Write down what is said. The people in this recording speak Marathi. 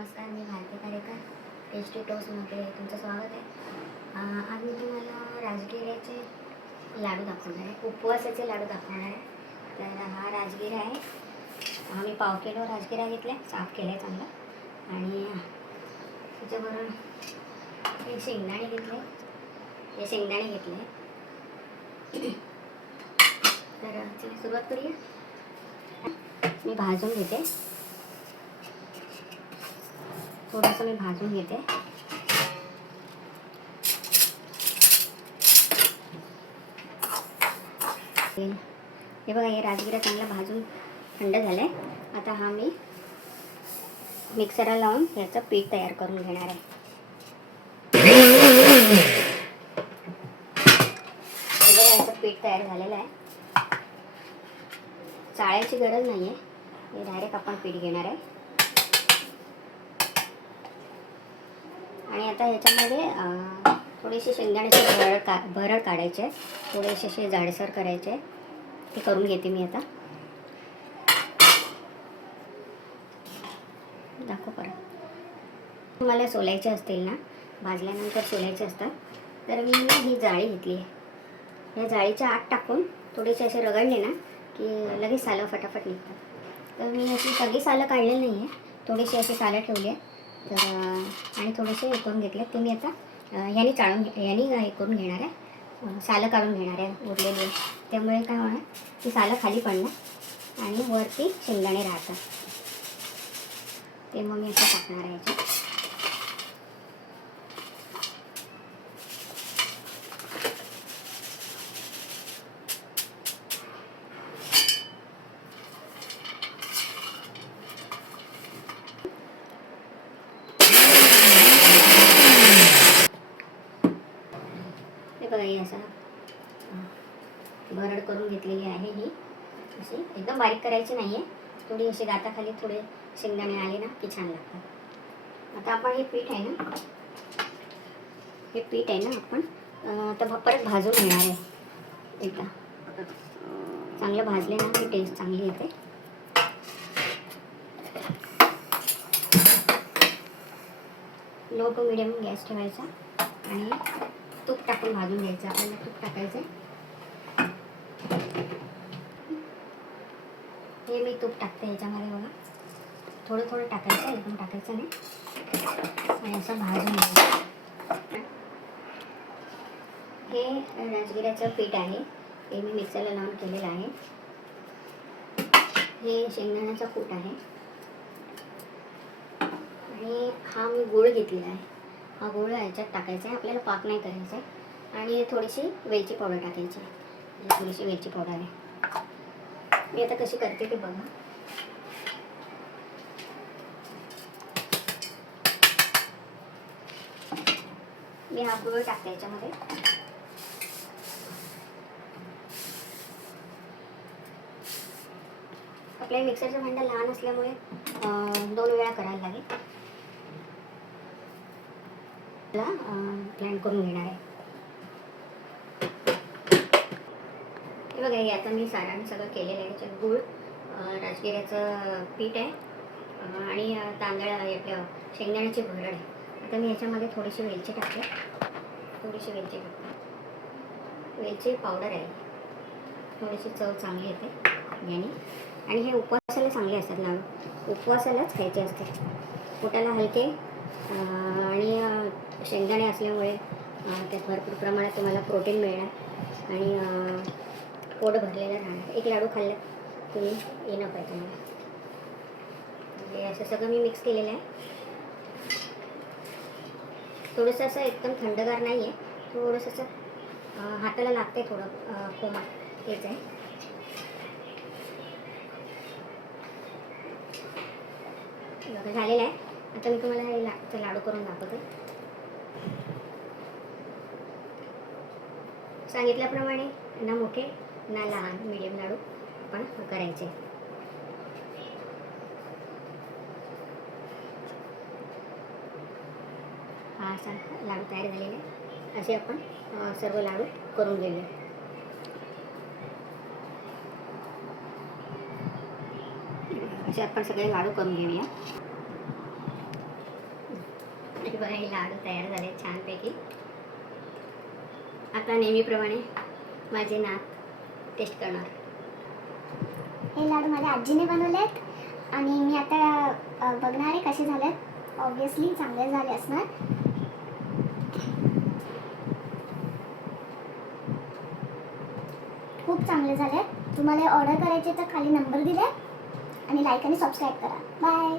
नमस्कार, मी भारती कारेकर. टेस्टी टोस्टमध्ये तुमचं स्वागत आहे. आज मी तुम्हाला राजगिऱ्याचे लाडू दाखवणार आहे, उपवासाचे लाडू दाखवणार आहे. तर हा राजगिरा आहे. मी पाव किलो राजगिरा घेतला, साफ केला आहे चांगला. आणि त्याच्याबरोबर हे शेंगदाणे घेतले, हे शेंगदाणे घेतले. तर चला सुरुवात करूया. मी भाजून घेते, थोडंसं मी भाजून घेते. हे बघा, हे राजगिरा चांगला भाजून थंड झालं आहे. आता हा मी मिक्सरला लावून याचं पीठ तयार करून घेणार आहे. हे बघा, याचं पीठ तयार झालेलं आहे. चाळायची गरज नाही आहे, हे डायरेक्ट आपण पीठ घेणार आहे. आणि आता ह्याच्यामध्ये थोडीशी शेंगदाण्याची भरड काढायचे, थोडेसे असे जाडसर करायचे. ते करून घेते मी आता. दाखव परत. तुम्हाला सोलायचे असतील ना, भाजल्यानंतर सोलायचे असतात, तर मी ही जाळी घेतली आहे. या जाळीच्या आत टाकून थोडेसे असे रगडले ना की लगेच सालं फटाफट निघतात. तर मी अशी सगळी सालं काढलेली नाही आहे, थोडीशी अशी सालं ठेवली आहे. तर आणि थोडेसे हे करून घेतले. ते मी आता ह्यानी हे करून घेणार आहे, सालं काढून घेणार आहे उरलेली. त्यामुळे काय होणार, ती सालं खाली पडणार आणि वरती शेंगदाणे राहतात. ते मग मी असं टाकणार आहे याच्यात. बघा, ही असं भरड करून घेतलेली आहे. ही अशी एकदम बारीक करायची नाही आहे, थोडी अशी गाताखाली थोडे शेंगदाणे आले ना की छान लागतात. आता आपण हे पीठ आहे ना, आपण आता परत भाजून घेणार आहे. एकदा चांगलं भाजले ना की टेस्ट चांगली येते. लो टू मिडियम गॅस ठेवायचा आणि तूप टाकून भाजून घ्यायचं. आपल्याला तूप टाकायचं आहे. हे मी तूप टाकते ह्याच्यामध्ये. बघा, थोडं थोडं टाकायचं, एकदम टाकायचं नाही. आणि असं भाजून घ्यायचं. हे राजगिऱ्याचं पीठ आहे, हे मी मिक्सरला लावून केलेलं आहे. हे शेंगदाण्याचा कूट आहे. आणि हा मी गूळ घेतलेला आहे. हा गूळ ह्याच्यात टाकायचा आहे. आपल्याला पाक नाही करायचा आहे. आणि थोडीशी वेलची पावडर टाकायची, थोडीशी वेलची पावडर आहे. मी आता कशी करते ते बघा. मी हा गूळ टाकते याच्यामध्ये. आपल्या मिक्सरचं भांडं लहान असल्यामुळे 2 वेळा करायला लागेल. ब्लेंड करून घेणार आहे. हे बघा, हे आता मी सारण सगळं केलेलं आहे. याच्यात गूळ, राजगिऱ्याचं पीठ आहे आणि तांदळ आपल्या शेंगदाण्याची भरड आहे. आता मी याच्यामध्ये थोडीशी वेलची टाकते, वेलची पावडर आहे. थोडीशी चव चांगली येते याने. आणि हे उपवासाला चांगले असतात लाडू, उपवासालाच खायचे असते. पोटाला हलके आणि शेंगदाणे असल्यामुळे त्यात भरपूर प्रमाणात तुम्हाला प्रोटीन मिळणार आणि पोट भरलेलं राहणार. एक लाडू खाल्लं तुम्ही येणं पाहिजे तुम्हाला. हे असं सगळं मी मिक्स केलेलं आहे. थोडंसं असं एकदम थंडगार नाही आहे, थोडंसं असं हाताला लागते, थोडं कोमट तेच आहे. झालेलं आहे. आता मी तुम्हाला हे लाडू करून दाखवते. सांगितल्याप्रमाणे ना मोठे ना लहान, मीडियम लाडू आपण करायचे. हा असा लाडू तयार झालेला आहे. असे आपण सर्व लाडू करून घेऊया. असे आपण सगळे लाडू करून घेऊया. बघा हे लाडू तयार झाले छानपैकी. आता नेहमीप्रमाणे माझे नात टेस्ट करणार. हे लाडू माझ्या आजीने बनवलेत आणि मी आता बघणार आहे कसे झालेत. ऑब्विसली चांगले झाले असणार. खूप चांगले झाले. तुम्हाला ऑर्डर करायचे तर खाली नंबर दिले आणि लाईक आणि सबस्क्राईब करा. बाय.